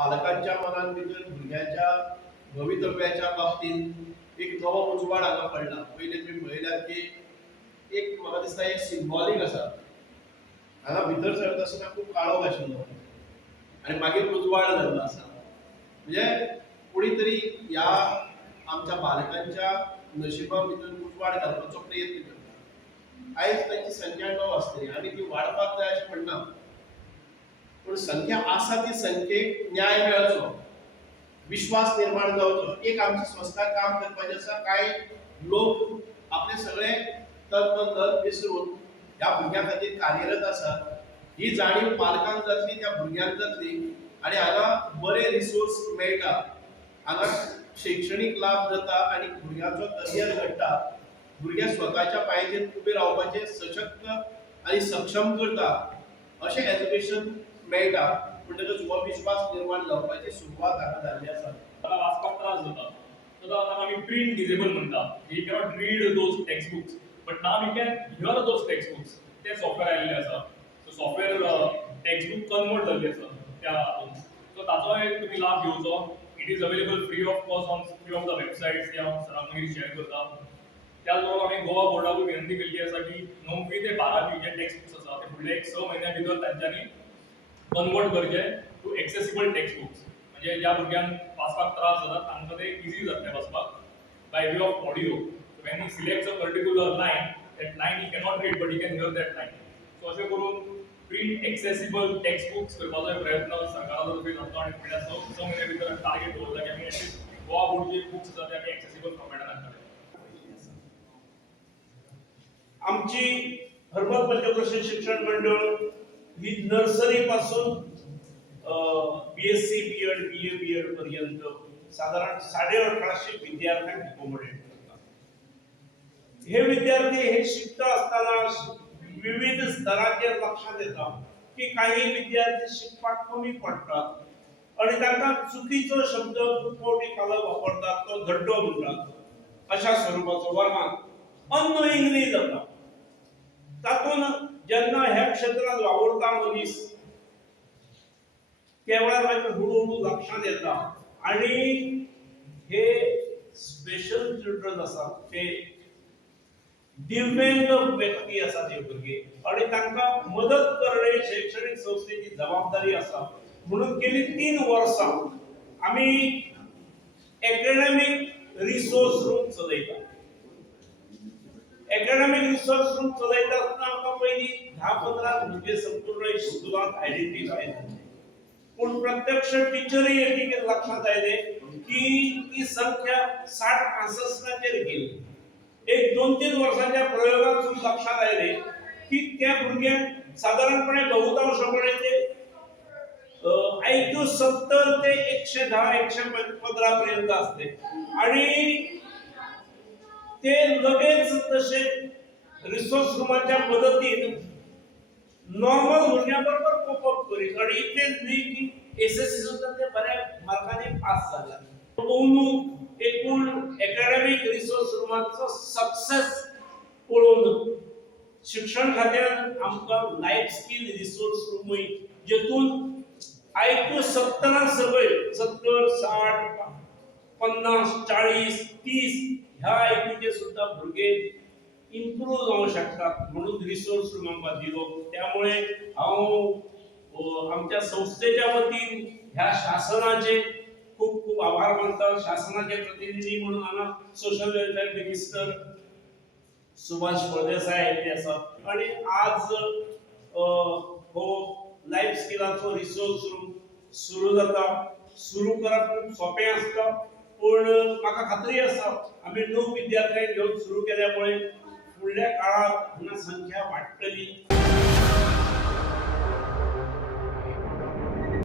पालकांच्या मनान भितर भुरग्याच्या भवितव्याच्या बाबतीत एक नवो उजवाड हांगा पडला। पयलीं तुमी पळयल्यात की एक म्हाका दिसता एक सिंबॉलिक आसा, हांगा भितर सरता आसतना खूब काळोख आशिल्लो आनी मागीर उजवाड जाल्लो आसा। म्हणजे कोणी तरी ह्या आमच्या बालकांच्या नशिबा भितर उजवाड घालपाचो प्रयत्न करता। आयज तांची संख्या 9 आसतली, आमी ती वाडपाक जाय अशें म्हणना, पूण संख्या आसा ती संख्येक न्याय मेळचो, विश्वास निर्माण जावचो। एक आमची संस्था काम करपाचें आसा, कांय लोक आपले सगळे तन विसरून ह्या भुरग्यां खातीर कार्यरत आसात। ही जाणीव पालकांक जातली, त्या भुरग्यांक जातली आनी हांगा बरे रिसोर्स मेळटा, हांगा शैक्षणीक लाभ जाता आनी भुरग्याचो करियर घडटा। भुरगे स्वताच्या पांयाचेर उबे रावपाचे सशक्त आनी सक्षम करता अशें एज्युकेशन मेळटा। म्हणटकच हो विश्वास निर्माण जावपाची सुरवात हांगा जाल्ली आसा। ताका वाचपाक त्रास जाता, सो ताका आमी प्रिंट डिसेबल म्हणटा। He cannot read those text books, but now we can hear those text books. ते सॉफ्टवेअर आयिल्ले आसा, so software text book convert जाल्ली आसा त्या हातून, सो ताचो एक तुमी लाभ घेवचो। It is available free of cost on free of the websites, ते हांव सराक मागीर शेअर करता। त्याच बरोबर आमी गोवा बोर्डाकूय विनंती केल्ली आसा की 9वी ते 12वी जे टेक्स्ट बुक्स आसा ते फुडले एक 6 म्हयन्या भितर तांच्यांनी कन्वर्ट करचे टू एक्सेसिबल टेक्स्ट बुक्स। म्हणजे ज्या भुरग्यांक वाचपाक त्रास जाता तांकां ते इजी जातले वाचपाक by way of audio. When he selects a particular line, that line he cannot read but he can hear that line. So अशें करून प्रिंट एक्सेसिबल टेक्स्ट बुक्स करपाचो प्रयत्न सरकाराचो तर्फे जाता आनी फुडल्या 6 म्हयन्या भितर टार्गेट दवरला की आमी एटलीस्ट गोवा बोर्डचे बुक्स आसा ते आमी एक्सेसिबल फॉर्मॅटान हाडटले। आमची हरमल पंचक्रोशी शिक्षण मंडळ ही नर्सरी पासून बीएससी बीएड बीए बीएड पर्यंत साधारण 1850 विद्यार्थ्यांक अकोमोडेट करता। हे विद्यार्थी हे शिकता असताना विविध स्तराचेर लक्षात येता की काही विद्यार्थी शिकपाक कमी पडटात आणि तांकां चुकीचो शब्द खूब फावटी पालक वापरतात, तो धड्डो म्हणटात। अशा स्वरूपाचो वर्गात अननोइंगली जाता। तातून जेन्ना ह्या क्षेत्रात वावुरता मनीस केवळार मागीर हळूहळू लक्षात येता आणि हे स्पेशल चिल्ड्रन आसात, ते दिव्यांग व्यक्ती आसा ते भुरगे, आणि तांकां मदत करणे शैक्षणिक संस्थेची जबाबदारी आसा। म्हणून गेली 3 वर्सां आमी एकेडमिक रिसोर्स रूम चलयता। एकेडमिक रिसोर्स रूम चलयता आसतना आमकां पयलीं 10-15 भुरगे संपूर्ण स्कुलांत आयडेंटिफाय जाले, पूण प्रत्यक्ष टिचरी एकीक लक्षात आयले की ती संख्या 60-65चेर गेली। एक 2-3 वर्सांच्या प्रयोगातून लक्षात आयले की त्या भुरग्यांक साधारणपणे बहुतांशपणे ते IQ 70 ते 110-115 पर्यंत असते आणि ते लगेच तसे रिसोर्स रूमाच्या मदतीन नॉर्मल भुरग्यांबरोबर कोप अप करीत, आणि इतलेच न्ही की एसएससी सुद्धा ते बऱ्या मार्कांनी पास झाले। एकूण एकेडमिक रिसोर्स रूमाचो सक्सेस पळोवन शिक्षण खात्यान आमकां लायफ स्किल रिसोर्स रूमय, जेतून IQ 70 सकयल 70, 60, 50, 40, 30 ह्या IQचे सुद्धा भुरगे इम्प्रूव्ह जावंक शकतात म्हणून रिसोर्स रूम आमकां दिलो। त्यामुळे हांव आमच्या संस्थेच्या वतीन ह्या शासनाचे खूप खूप आभार मानता। शासनाचे प्रतिनिधी म्हणून हांगा social welfare minister Subhash Phaldesai आयिल्ले आसात आणि आज हो लायफ स्किलाचो रिसोर्स रूम सुरू जाता। सुरू करप खूप सोपें आसता, पण म्हाका खात्री आसा आमी 9 विद्यार्थ्यांक घेवन सुरू केल्यामुळे फुडल्या काळात हांगा संख्या वाडटली